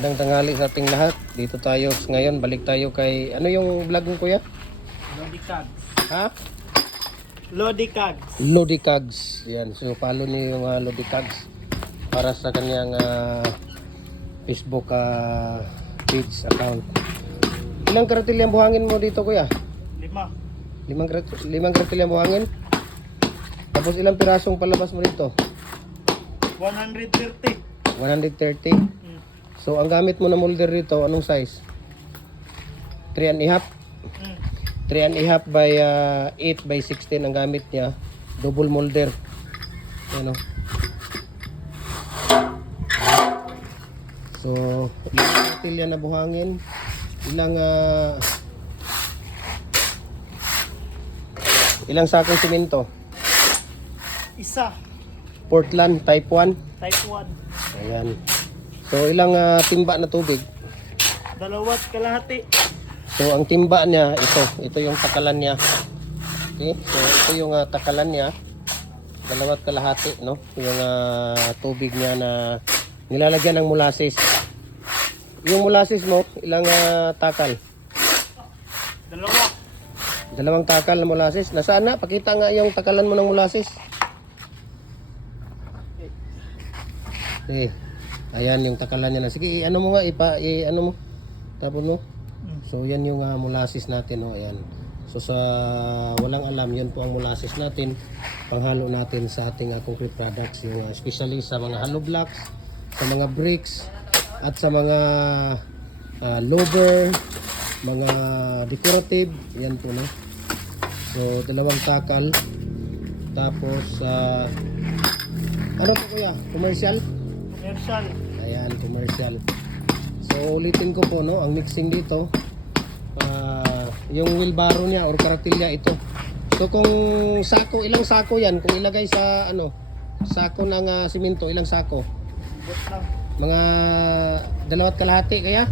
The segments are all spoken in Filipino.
Magandang tanghali sa ating lahat. Dito tayo ngayon, balik tayo kay ano yung vlog mo kuya? Lodi Cags. Ha? Lodi Cags. Lodi Cags. Yan, so follow niyo yung Lodi Cags para sa kanyang Facebook page account. Ilang karatil yung buhangin mo dito kuya? 5. Limang karatil yung buhangin? Tapos ilang pirasong palabas mo dito? 130. 130. So ang gamit mo na molder dito, anong size? 3 and a half? 3 and a half by 8 by 16 ang gamit niya. Double molder. Ano? So, ilang karatilya na buhangin. Ilang sakong simento? Isa. Portland type 1. Type 1. Ayan. So ilang timba na tubig? 2 kalahati. So ang timba niya, ito yung takalan niya. Okay? So ito yung takalan niya. 2 kalahati, no? Yung tubig niya na nilalagyan ng molasses. Yung molasses mo, ilang takal? 2. 2 takal na molasses. Nasaan na? Pakita nga yung takalan mo ng molasses. Okay. Ayan yung takalan niya na. Sige, ano mo nga, ano mo. Tapos mo. So yan yung molasses natin, oh. Ayan. So sa walang alam, yun po ang molasses natin. Panghalo natin sa ating concrete products. Yung especially sa mga hollow blocks, sa mga bricks, at sa mga lower, mga decorative. Yan po, no. So 2 takal. Tapos ano po kuya? Commercial? Commercial. Ayan, commercial. So ulitin ko po, no, ang mixing dito, yung wheelbarrow niya or karatilya ito. So kung sako, ilang sako yan? Kung ilagay sa sako ng simento, ilang sako? Bot lang. Mga 2 kalahati kaya?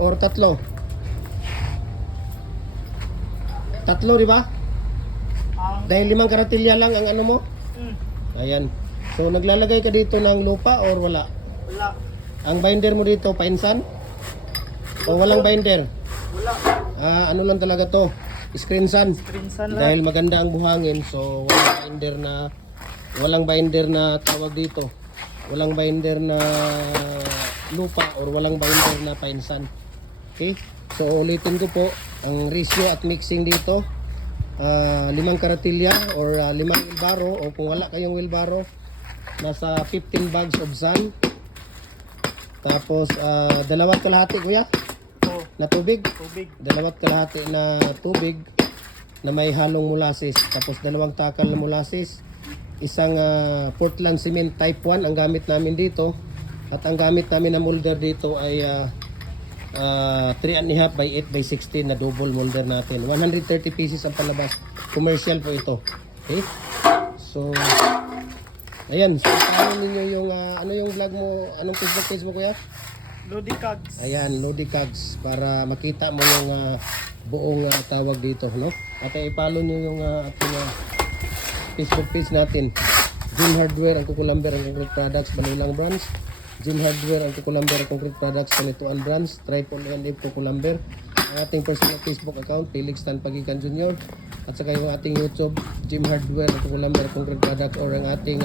Or 3? 3, di ba? Dahil 5 karatilya lang ang ano mo? Ayan. So naglalagay ka dito ng lupa or wala? Wala. Ang binder mo dito, painsan? O walang binder? Wala. Ano lang talaga to? Screen sun. Screensan lang. Dahil maganda ang buhangin, so walang binder na tawag dito. Walang binder na lupa or walang binder na painsan. Okay? So ulitin ko po, ang ratio at mixing dito, 5 karatilya or 5 wheelbarrow, o kung wala kayong wheelbarrow, nasa 15 bags of sand. Tapos 2 kalahati kuya Oh, na tubig. tubig. 2 kalahati na tubig na may halong molasses. Tapos 2 takal na molasses. Isang Portland cement type 1 ang gamit namin dito. At ang gamit namin na molder dito ay 3 and a half by 8 by 16 na double molder natin. 130 pieces ang palabas. Commercial po ito. Okay? So ayan, so paano ninyo yung ano yung vlog mo, anong Facebook page mo kuya? Lodi Cags. Ayan, Lodi Cags, para makita mo yung buong tawag dito, no? At i-follow nyo yung ating Facebook page natin. Jim Hardware, ang Kukulamber, ang concrete products, Banulang branch. Jim Hardware, ang Kukulamber, ang concrete products, Kanituan branch. Triple NF Kukulamber. Ang ating personal Facebook account, Felix Tan Pagikan Jr. At saka yung ating YouTube, Jim Hardware, ang Kukulamber, concrete products, or ang ating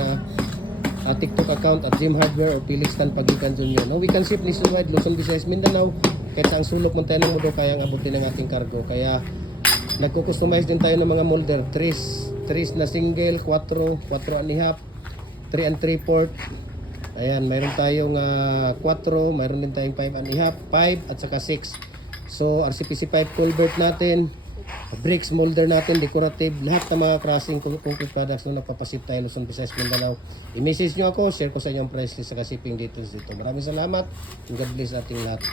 TikTok account at Jim Hardware or Felix Tan Pagikan Jr. No, we can ship nationwide, Luzon, Visayas, Mindanao. Kahit sa ang sulok mo tayo ng mundo, kaya ang abutin ng ating cargo. Kaya nagko-customize din tayo ng mga molder. 3 na single, 4 and a half, 3 and 3/4. Ayan, mayroon tayong 4, mayroon din tayong 5 and a half, 5 at saka 6. So RCPC 5 culvert natin, bricks molder natin, decorative, lahat ng mga crossing concrete products na nagpapasip tayo Luzon, Visayas, Mindanao. I-message nyo ako, share ko sa inyo ang price list sa shipping details dito. Maraming salamat. God bless ating lahat.